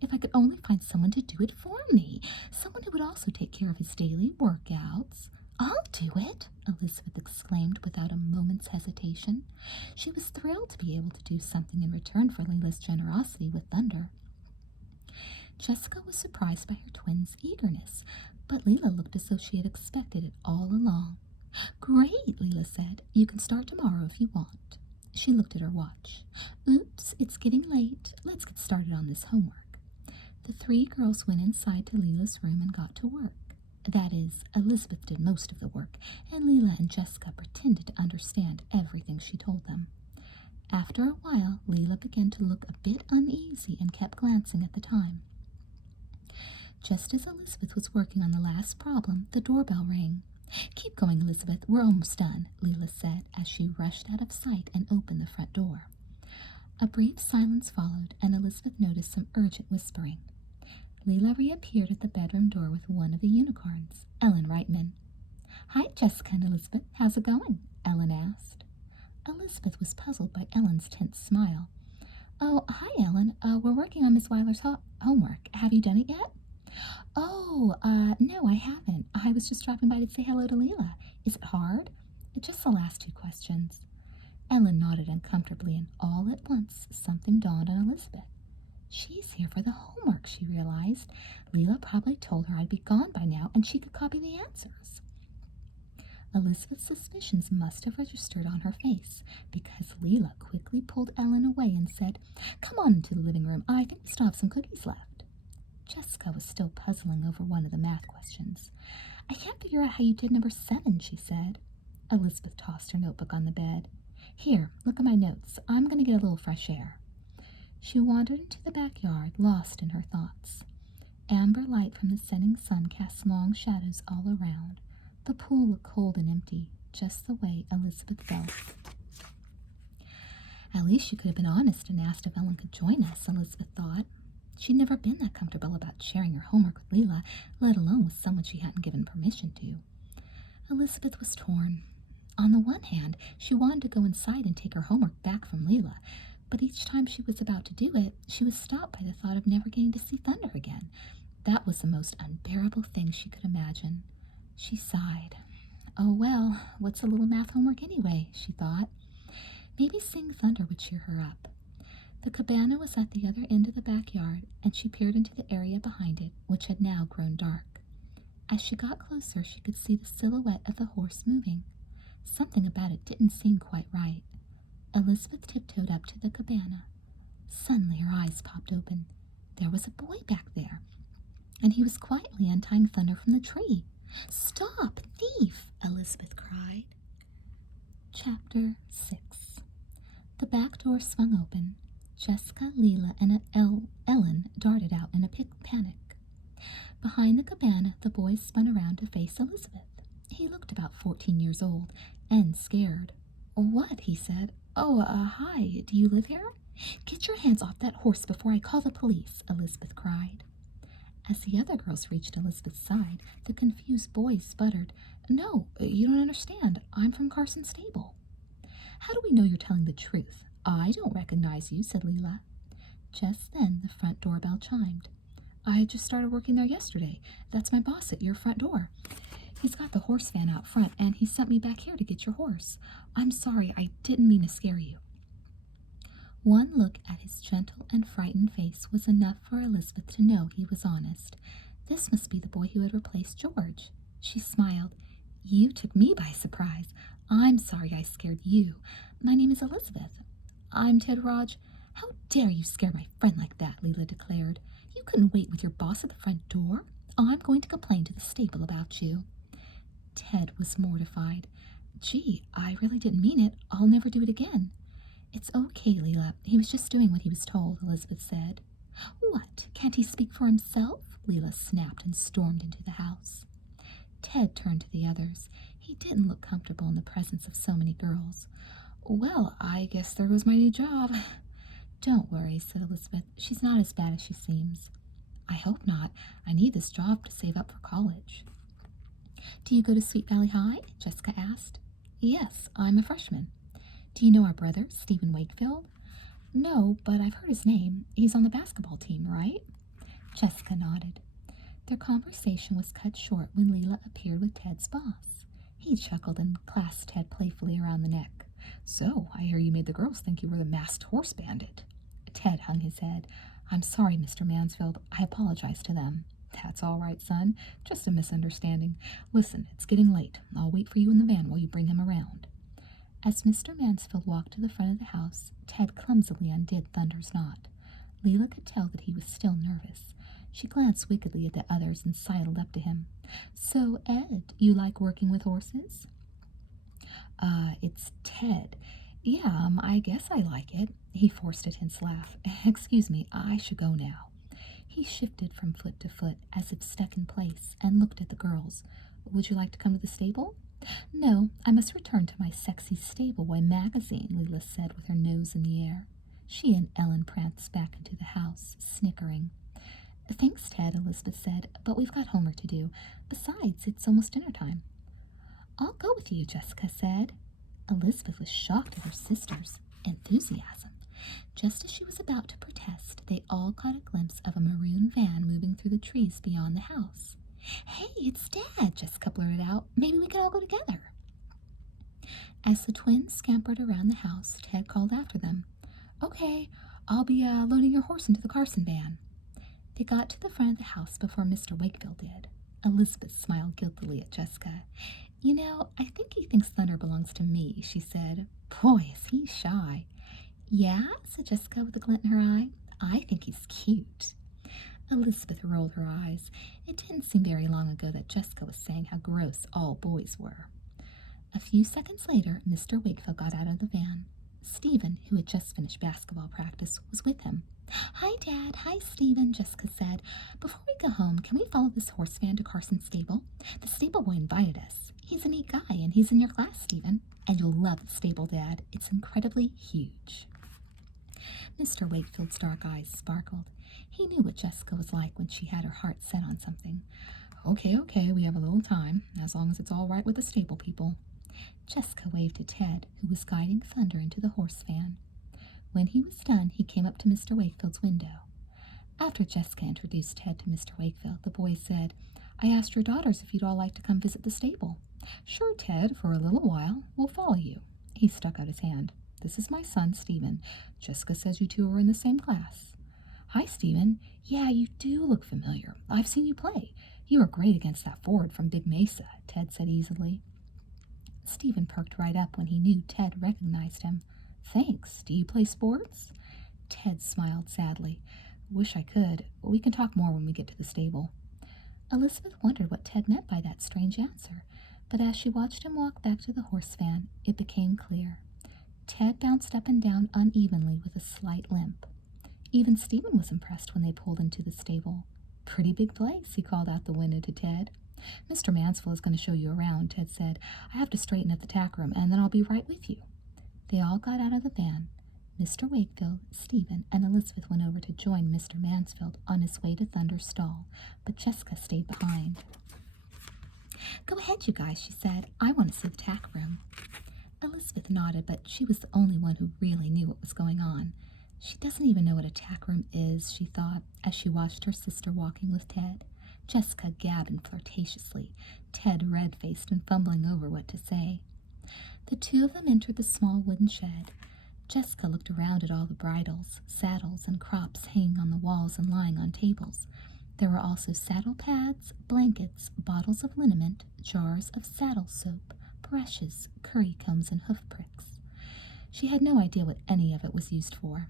If I could only find someone to do it for me, someone who would also take care of his daily workouts. I'll do it, Elizabeth exclaimed without a moment's hesitation. She was thrilled to be able to do something in return for Leela's generosity with Thunder. Jessica was surprised by her twins' eagerness, but Leela looked as though she had expected it all along. Great, Leela said. You can start tomorrow if you want. She looked at her watch. Oops, it's getting late. Let's get started on this homework. The three girls went inside to Leela's room and got to work. That is, Elizabeth did most of the work, and Leela and Jessica pretended to understand everything she told them. After a while, Leela began to look a bit uneasy and kept glancing at the time. Just as Elizabeth was working on the last problem, the doorbell rang. Keep going, Elizabeth. We're almost done, Leela said as she rushed out of sight and opened the front door. A brief silence followed, and Elizabeth noticed some urgent whispering. Leela reappeared at the bedroom door with one of the unicorns, Ellen Reitman. Hi, Jessica and Elizabeth. How's it going? Ellen asked. Elizabeth was puzzled by Ellen's tense smile. Oh, hi, Ellen. We're working on Miss Weiler's homework. Have you done it yet? Oh, no, I haven't. I was just dropping by to say hello to Leela. Is it hard? Just the last two questions. Ellen nodded uncomfortably, and all at once something dawned on Elizabeth. She's here for the homework, she realized. Leela probably told her I'd be gone by now, and she could copy the answers. Elizabeth's suspicions must have registered on her face, because Leela quickly pulled Ellen away and said, Come on into the living room. I think we still have some cookies left. Jessica was still puzzling over one of the math questions. I can't figure out how you did number 7, she said. Elizabeth tossed her notebook on the bed. Here, look at my notes. I'm going to get a little fresh air. She wandered into the backyard, lost in her thoughts. Amber light from the setting sun cast long shadows all around. The pool looked cold and empty, just the way Elizabeth felt. At least she could have been honest and asked if Ellen could join us, Elizabeth thought. She'd never been that comfortable about sharing her homework with Leela, let alone with someone she hadn't given permission to. Elizabeth was torn. On the one hand, she wanted to go inside and take her homework back from Leela, but each time she was about to do it, she was stopped by the thought of never getting to see Thunder again. That was the most unbearable thing she could imagine. She sighed. Oh well, what's a little math homework anyway, she thought. Maybe seeing Thunder would cheer her up. The cabana was at the other end of the backyard, and she peered into the area behind it, which had now grown dark. As she got closer, she could see the silhouette of the horse moving. Something about it didn't seem quite right. Elizabeth tiptoed up to the cabana. Suddenly her eyes popped open. There was a boy back there, and he was quietly untying Thunder from the tree. Stop, thief! Elizabeth cried. Chapter 6. The back door swung open. Jessica, Leela, and Ellen darted out in a panic. Behind the cabana, the boy spun around to face Elizabeth. He looked about 14 years old and scared. What? He said. Oh, hi. Do you live here? Get your hands off that horse before I call the police, Elizabeth cried. As the other girls reached Elizabeth's side, the confused boy sputtered, No, you don't understand. I'm from Carson's stable. How do we know you're telling the truth? I don't recognize you, said Leela. Just then, the front doorbell chimed. I just started working there yesterday. That's my boss at your front door. He's got the horse van out front, and he sent me back here to get your horse. I'm sorry, I didn't mean to scare you. One look at his gentle and frightened face was enough for Elizabeth to know he was honest. This must be the boy who had replaced George. She smiled. You took me by surprise. I'm sorry I scared you. My name is Elizabeth. I'm Ted Raj. How dare you scare my friend like that, Leela declared. You couldn't wait with your boss at the front door. I'm going to complain to the stable about you. Ted was mortified. Gee, I really didn't mean it. I'll never do it again. It's okay, Leela. He was just doing what he was told, Elizabeth said. What? Can't he speak for himself? Leela snapped and stormed into the house. Ted turned to the others. He didn't look comfortable in the presence of so many girls. Well, I guess there goes my new job. Don't worry, said Elizabeth. She's not as bad as she seems. I hope not. I need this job to save up for college. Do you go to Sweet Valley High? Jessica asked. Yes, I'm a freshman. Do you know our brother, Stephen Wakefield? No, but I've heard his name. He's on the basketball team, right? Jessica nodded. Their conversation was cut short when Leela appeared with Ted's boss. He chuckled and clasped Ted playfully around the neck. So, I hear you made the girls think you were the masked horse bandit. Ted hung his head. I'm sorry, Mr. Mansfield. I apologize to them. That's all right, son. Just a misunderstanding. Listen, it's getting late. I'll wait for you in the van while you bring him around. As Mr. Mansfield walked to the front of the house, Ted clumsily undid Thunder's knot. Leela could tell that he was still nervous. She glanced wickedly at the others and sidled up to him. So, Ed, you like working with horses? It's Ted. Yeah, I guess I like it. He forced a tense laugh. Excuse me, I should go now. He shifted from foot to foot, as if stuck in place, and looked at the girls. Would you like to come to the stable? No, I must return to my sexy stable boy magazine, Leela said with her nose in the air. She and Ellen pranced back into the house, snickering. Thanks, Ted, Elizabeth said, but we've got homework to do. Besides, it's almost dinner time. I'll go with you, Jessica said. Elizabeth was shocked at her sister's enthusiasm. Just as she was about to protest, they all caught a glimpse of a maroon van moving through the trees beyond the house. Hey, it's Dad, Jessica blurted out. Maybe we could all go together. As the twins scampered around the house, Ted called after them. Okay, I'll be loading your horse into the Carson van. They got to the front of the house before Mr. Wakefield did. Elizabeth smiled guiltily at Jessica. You know, I think he thinks Thunder belongs to me, she said. Boy, is he shy. Yeah, said Jessica with a glint in her eye. I think he's cute. Elizabeth rolled her eyes. It didn't seem very long ago that Jessica was saying how gross all boys were. A few seconds later, Mr. Wakefield got out of the van. Stephen, who had just finished basketball practice, was with him. Hi, Dad. Hi, Stephen, Jessica said. Before we go home, can we follow this horse van to Carson's stable? The stable boy invited us. He's a neat guy, and he's in your class, Stephen. And you'll love the stable, Dad. It's incredibly huge. Mr. Wakefield's dark eyes sparkled. He knew what Jessica was like when she had her heart set on something. Okay, we have a little time, as long as it's all right with the stable people. Jessica waved to Ted, who was guiding Thunder into the horse van. When he was done, he came up to Mr. Wakefield's window. After Jessica introduced Ted to Mr. Wakefield, the boy said, I asked your daughters if you'd all like to come visit the stable. Sure, Ted, for a little while. We'll follow you. He stuck out his hand. This is my son, Stephen. Jessica says you two are in the same class. Hi, Stephen. Yeah, you do look familiar. I've seen you play. You were great against that forward from Big Mesa, Ted said easily. Stephen perked right up when he knew Ted recognized him. Thanks. Do you play sports? Ted smiled sadly. Wish I could. We can talk more when we get to the stable. Elizabeth wondered what Ted meant by that strange answer, but as she watched him walk back to the horse van, it became clear. Ted bounced up and down unevenly with a slight limp. Even Stephen was impressed when they pulled into the stable. Pretty big place, he called out the window to Ted. Mr. Mansfield is going to show you around, Ted said. I have to straighten up the tack room, and then I'll be right with you. They all got out of the van. Mr. Wakefield, Stephen, and Elizabeth went over to join Mr. Mansfield on his way to Thunder's stall, but Jessica stayed behind. Go ahead, you guys, she said. I want to see the tack room. Elizabeth nodded, but she was the only one who really knew what was going on. She doesn't even know what a tack room is, she thought, as she watched her sister walking with Ted. Jessica gabbing flirtatiously, Ted red-faced and fumbling over what to say. The two of them entered the small wooden shed. Jessica looked around at all the bridles, saddles, and crops hanging on the walls and lying on tables. There were also saddle pads, blankets, bottles of liniment, jars of saddle soap, brushes, curry combs, and hoof pricks. She had no idea what any of it was used for.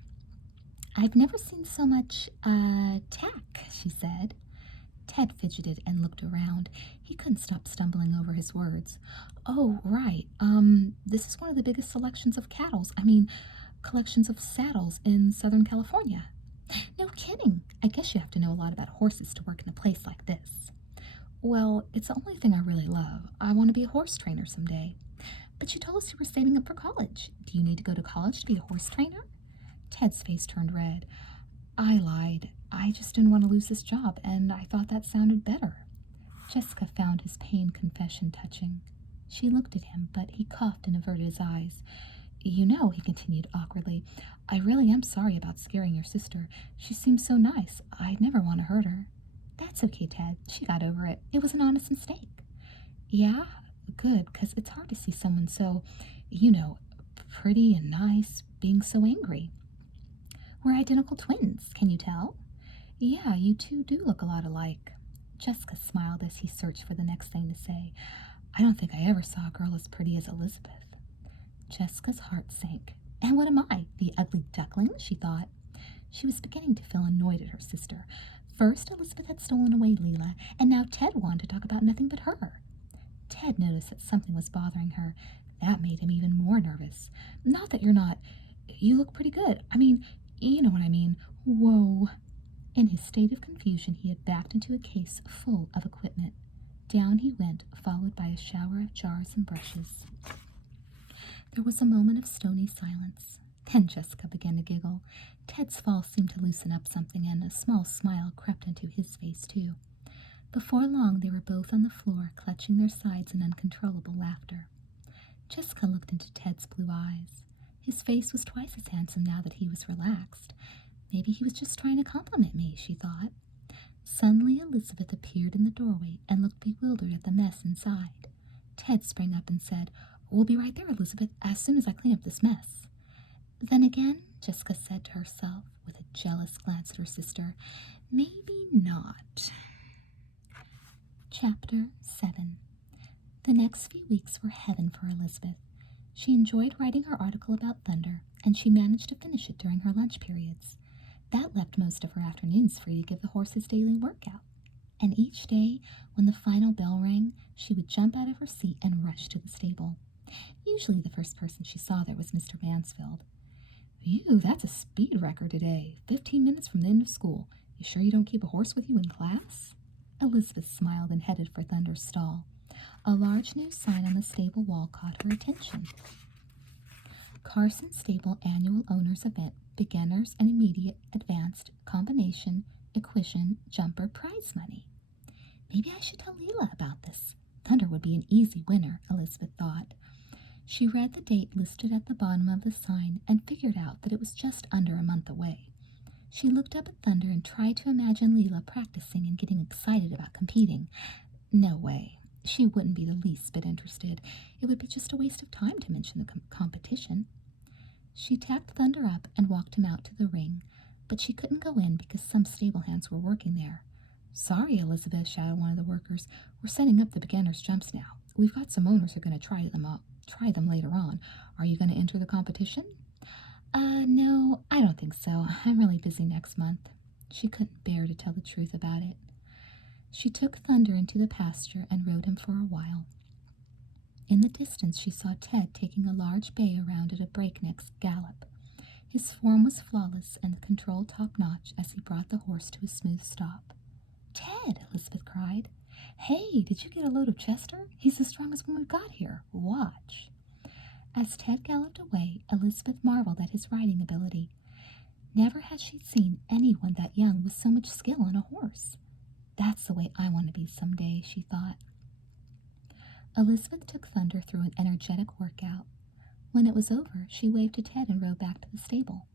I've never seen so much, tack, she said. Ted fidgeted and looked around. He couldn't stop stumbling over his words. Oh, right. This is one of the biggest collections of saddles in Southern California. No kidding. I guess you have to know a lot about horses to work in a place like this. Well, it's the only thing I really love. I want to be a horse trainer someday. But you told us you were saving up for college. Do you need to go to college to be a horse trainer? Ted's face turned red. I lied. I just didn't want to lose this job, and I thought that sounded better. Jessica found his pained confession touching. She looked at him, but he coughed and averted his eyes. You know, he continued awkwardly, I really am sorry about scaring your sister. She seems so nice. I'd never want to hurt her. That's okay, Ted. She got over it. It was an honest mistake. Yeah? Good, because it's hard to see someone so, you know, pretty and nice being so angry. We're identical twins, can you tell? Yeah, you two do look a lot alike. Jessica smiled as he searched for the next thing to say. I don't think I ever saw a girl as pretty as Elizabeth. Jessica's heart sank. And what am I, the ugly duckling? She thought. She was beginning to feel annoyed at her sister. First, Elizabeth had stolen away Leela, and now Ted wanted to talk about nothing but her. Ted noticed that something was bothering her. That made him even more nervous. Not that you're not. You look pretty good. I mean, you know what I mean. Whoa. In his state of confusion, he had backed into a case full of equipment. Down he went, followed by a shower of jars and brushes. There was a moment of stony silence. Then Jessica began to giggle. Ted's fall seemed to loosen up something, and a small smile crept into his face, too. Before long, they were both on the floor, clutching their sides in uncontrollable laughter. Jessica looked into Ted's blue eyes. His face was twice as handsome now that he was relaxed. Maybe he was just trying to compliment me, she thought. Suddenly, Elizabeth appeared in the doorway and looked bewildered at the mess inside. Ted sprang up and said, We'll be right there, Elizabeth, as soon as I clean up this mess. Then again, Jessica said to herself, with a jealous glance at her sister, maybe not. Chapter 7. The next few weeks were heaven for Elizabeth. She enjoyed writing her article about thunder, and she managed to finish it during her lunch periods. That left most of her afternoons free to give the horses daily workout. And each day, when the final bell rang, she would jump out of her seat and rush to the stable. Usually the first person she saw there was Mr. Mansfield. Phew, that's a speed record today. 15 minutes from the end of school. You sure you don't keep a horse with you in class? Elizabeth smiled and headed for Thunder's stall. A large new sign on the stable wall caught her attention. Carson Stable Annual Owners Event, Beginners and Immediate Advanced Combination Equestrian Jumper Prize Money. Maybe I should tell Leela about this. Thunder would be an easy winner, Elizabeth thought. She read the date listed at the bottom of the sign and figured out that it was just under a month away. She looked up at Thunder and tried to imagine Leela practicing and getting excited about competing. No way. She wouldn't be the least bit interested. It would be just a waste of time to mention the competition. She tacked Thunder up and walked him out to the ring, but she couldn't go in because some stable hands were working there. Sorry, Elizabeth, shouted one of the workers. We're setting up the beginner's jumps now. We've got some owners who are going to try them later on. Are you going to enter the competition? No, I don't think so. I'm really busy next month. She couldn't bear to tell the truth about it. She took Thunder into the pasture and rode him for a while. In the distance, she saw Ted taking a large bay around at a breakneck gallop. His form was flawless and the control top-notch as he brought the horse to a smooth stop. Ted, Elizabeth cried. Hey, did you get a load of Chester? He's the strongest one we've got here. Watch. As Ted galloped away, Elizabeth marveled at his riding ability. Never had she seen anyone that young with so much skill on a horse. That's the way I want to be someday, she thought. Elizabeth took Thunder through an energetic workout. When it was over, she waved to Ted and rode back to the stable.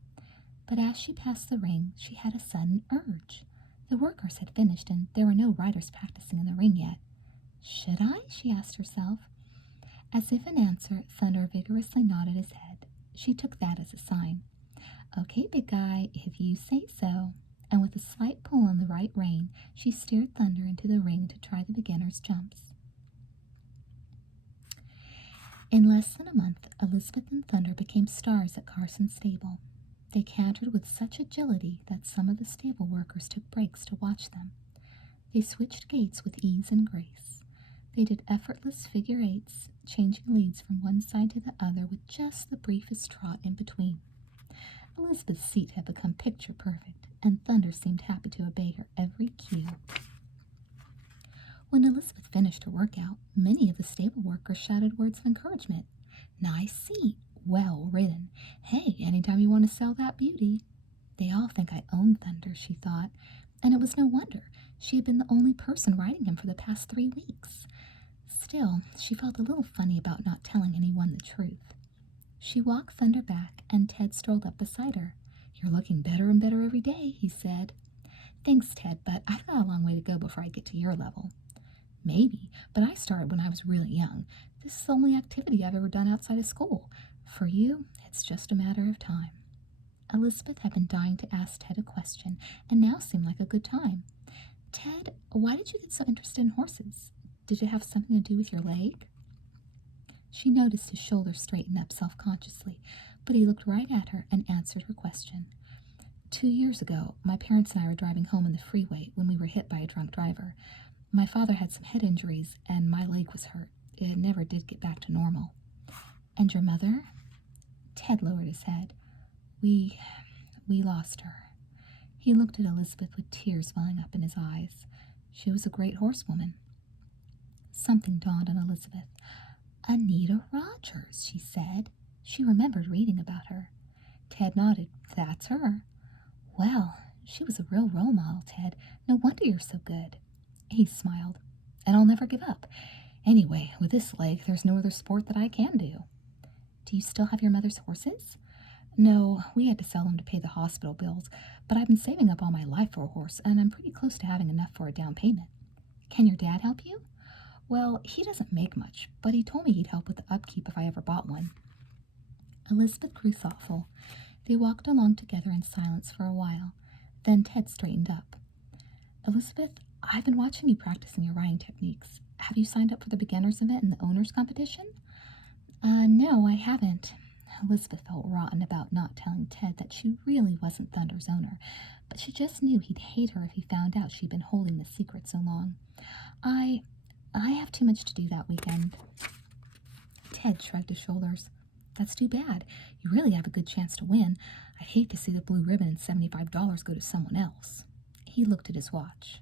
But as she passed the ring, she had a sudden urge. The workers had finished, and there were no riders practicing in the ring yet. Should I? She asked herself. As if in answer, Thunder vigorously nodded his head. She took that as a sign. Okay, big guy, if you say so. And with a slight pull on the right rein, she steered Thunder into the ring to try the beginner's jumps. In less than a month, Elizabeth and Thunder became stars at Carson's stable. They cantered with such agility that some of the stable workers took breaks to watch them. They switched gaits with ease and grace. They did effortless figure eights, changing leads from one side to the other with just the briefest trot in between. Elizabeth's seat had become picture perfect, and Thunder seemed happy to obey her every cue. When Elizabeth finished her workout, many of the stable workers shouted words of encouragement. Nice seat. Well ridden. Hey, anytime you want to sell that beauty. They all think I own Thunder, she thought, and it was no wonder. She had been the only person riding him for the past 3 weeks. Still, she felt a little funny about not telling anyone the truth. She walked Thunder back, and Ted strolled up beside her. You're looking better and better every day, he said. Thanks, Ted, but I've got a long way to go before I get to your level. Maybe, but I started when I was really young. This is the only activity I've ever done outside of school. For you, it's just a matter of time. Elizabeth had been dying to ask Ted a question, and now seemed like a good time. Ted, why did you get so interested in horses? Did it have something to do with your leg? She noticed his shoulders straighten up self-consciously, but he looked right at her and answered her question. 2 years ago, my parents and I were driving home on the freeway when we were hit by a drunk driver. My father had some head injuries, and my leg was hurt. It never did get back to normal. And your mother? Ted lowered his head. We lost her. He looked at Elizabeth with tears welling up in his eyes. She was a great horsewoman. Something dawned on Elizabeth. Anita Rogers, she said. She remembered reading about her. Ted nodded. That's her. Well, she was a real role model, Ted. No wonder you're so good. He smiled. And I'll never give up. Anyway, with this leg, there's no other sport that I can do. Do you still have your mother's horses? No, we had to sell them to pay the hospital bills, but I've been saving up all my life for a horse, and I'm pretty close to having enough for a down payment. Can your dad help you? Well, he doesn't make much, but he told me he'd help with the upkeep if I ever bought one. Elizabeth grew thoughtful. They walked along together in silence for a while. Then Ted straightened up. Elizabeth, I've been watching you practicing your riding techniques. Have you signed up for the beginners event and the owners competition? No, I haven't. Elizabeth felt rotten about not telling Ted that she really wasn't Thunder's owner, but she just knew he'd hate her if he found out she'd been holding the secret so long. I have too much to do that weekend. Ted shrugged his shoulders. That's too bad. You really have a good chance to win. I'd hate to see the blue ribbon and $75 go to someone else. He looked at his watch.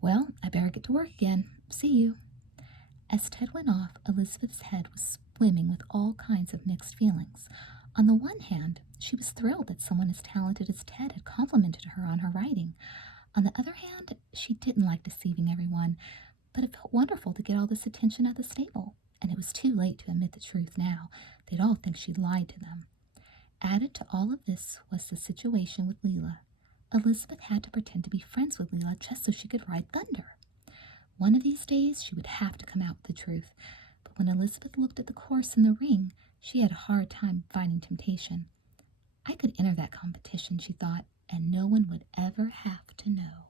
Well, I better get to work again. See you. As Ted went off, Elizabeth's head was swimming with all kinds of mixed feelings. On the one hand, she was thrilled that someone as talented as Ted had complimented her on her writing. On the other hand, she didn't like deceiving everyone, but it felt wonderful to get all this attention at the stable, and it was too late to admit the truth now. They'd all think she'd lied to them. Added to all of this was the situation with Leela. Elizabeth had to pretend to be friends with Leela just so she could ride Thunder. One of these days she would have to come out with the truth, but when Elizabeth looked at the course in the ring, she had a hard time fighting temptation. I could enter that competition, she thought, and no one would ever have to know.